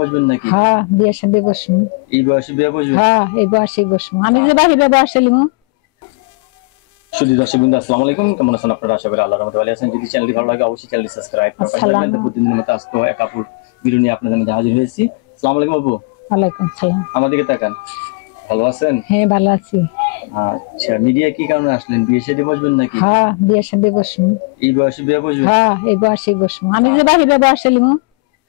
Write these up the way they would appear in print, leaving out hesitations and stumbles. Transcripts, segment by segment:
বসবেন নাকি? হ্যাঁ, বিয়ের সাথে বসবো। এই বয়সে বিয়ে বসবেন? হ্যাঁ, এই বয়সে বসবো। আমি যে বাহিরে বসেলিম। সুধী দর্শকবৃন্দ, আসসালামু আলাইকুম। কেমন আছেন আপনারা? আশা করি আল্লাহর রহমতে ভালো আছেন। যদি চ্যানেলটি ভালো লাগে অবশ্যই চ্যানেলটি সাবস্ক্রাইব করবেন। তো প্রতিদিনের মতো আজকে এক আপুর ভিডিও নিয়ে আপনাদের মধ্যে হাজির হয়েছি। আসসালামু আলাইকুম আপু। ওয়ালাইকুম সালাম। আমার দিকে তাকান। ভালো আছেন? হ্যাঁ, ভালো আছি। আচ্ছা, মিডিয়া কি কারণে আসলেন? বিয়ে শাদী বসবেন নাকি? হ্যাঁ, বিয়ের সাথে বসবো। এই বয়সে বিয়ে বসবেন? হ্যাঁ, এই বয়সে বসবো। আমি যে বাহিরে বসেলিম।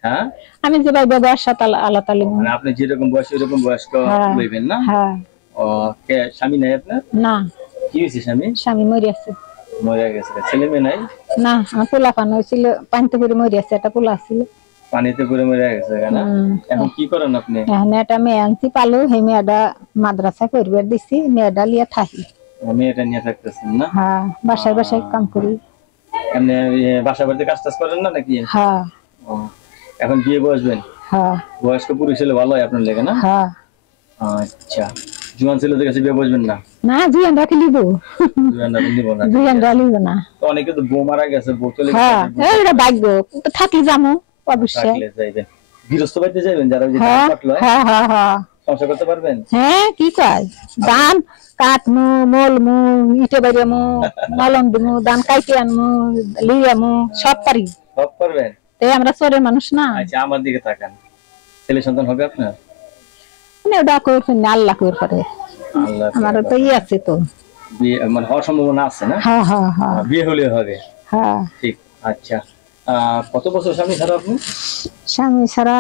হ্যাঁ, আমি যে বাহিরে বসা আল্লাহ তালিম। মানে আপনি যেরকম বয়স ওইরকম বয়স্ক লইবেন না? হ্যাঁ। ও, কে স্বামী নাই আপনার? না। কি হয়েছে স্বামী? স্বামী মরে আছে। মরে গেছে। ছেলে মেয়ে নাই? না, আমার পোলা পান হয়েছিল, পানিতে করে মরে আছে। একটা পোলা ছিল, পানিতে পড়ে মরে গেছে। না, এখন কি করেন আপনি? এখন একটা মেয়ে আনছি পালো, সেই মেয়েটা মাদ্রাসা করবে দিছি, মেয়েটা লিয়ে থাকি। মেয়েটা নিয়ে থাকতেছেন না? হ্যাঁ, বাসায় বাসায় কাম করি। এমনি বাসা বাড়িতে কাজ টাজ করেন না নাকি? হ্যাঁ। এখন বিয়ে বসবেন? হ্যাঁ। বয়স্ক পুরুষ হলে ভালো হয় আপনার লেগে না? হ্যাঁ। আচ্ছা, জুয়ান ছেলেদের কাছে বিয়ে বসবেন না? না, জুয়ান রাখি লিব। জুয়ানরা নিব না? জুয়ান রালিব না। তো অনেকে তো বউ মারা গেছে, বউ চলে হ্যাঁ, গেছে, এইটা ভাগ্য। থাকি যামু অবশ্যই। থাকলে যাইবেন। গৃহস্থ বাড়িতে যাবেন যারা ওই যে ধান হ্যাঁ, কাটলো, হ্যাঁ, হ্যাঁ, হ্যাঁ। সংসার করতে পারবেন? হ্যাঁ, কি কয়, ধান কাটমু, মলমু, ইটে বাড়িয়ামু, মলম দিমু, ধান কাইতে আনমু, লিয়ামু, সব পারি। সব পারবেন? তাই আমরা চোরের মানুষ না। আচ্ছা, আমার দিকে তাকান। ছেলে সন্তান হবে আপনার? ওটা কই ফেনে আল্লাহ কই করে। আল্লাহ, আমার তো আছে তো। বিয়ে মানে হওয়ার সম্ভাবনা আছে না? হ্যাঁ, হ্যাঁ, হ্যাঁ। বিয়ে হলে হবে। হ্যাঁ। ঠিক। আচ্ছা, কত বছর স্বামী ছাড়া আপনি? স্বামী ছাড়া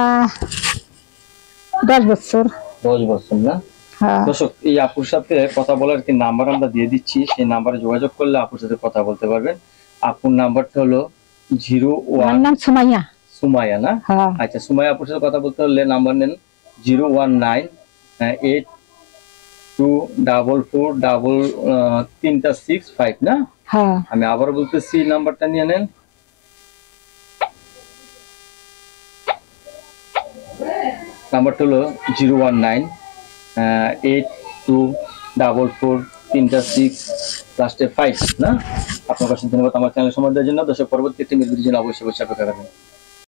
10 বছর। 10 বছর না? হ্যাঁ। দর্শক, এই আপুর সাথে কথা বলার কি নাম্বার আমরা দিয়ে দিচ্ছি, সেই নাম্বারে যোগাযোগ করলে আপুর সাথে কথা বলতে পারবেন। আপুর নাম্বারটা হলো 01। আমার নাম সুমাইয়া। সুমাইয়া না? হ্যাঁ। আচ্ছা, সুমাইয়া আপুর সাথে কথা বলতে হলে নাম্বার নেন 01982443365 না? হ্যাঁ। আমি আবার বলতেছি, নাম্বারটা নিয়ে নেন। নাম্বারটা হলো 01982443365 না? আপনার কাছে ধন্যবাদ আমার চ্যানেল সময় দেওয়ার জন্য। দর্শক, পরবর্তী একটি ভিডিওর জন্য অবশ্যই অপেক্ষা করবেন।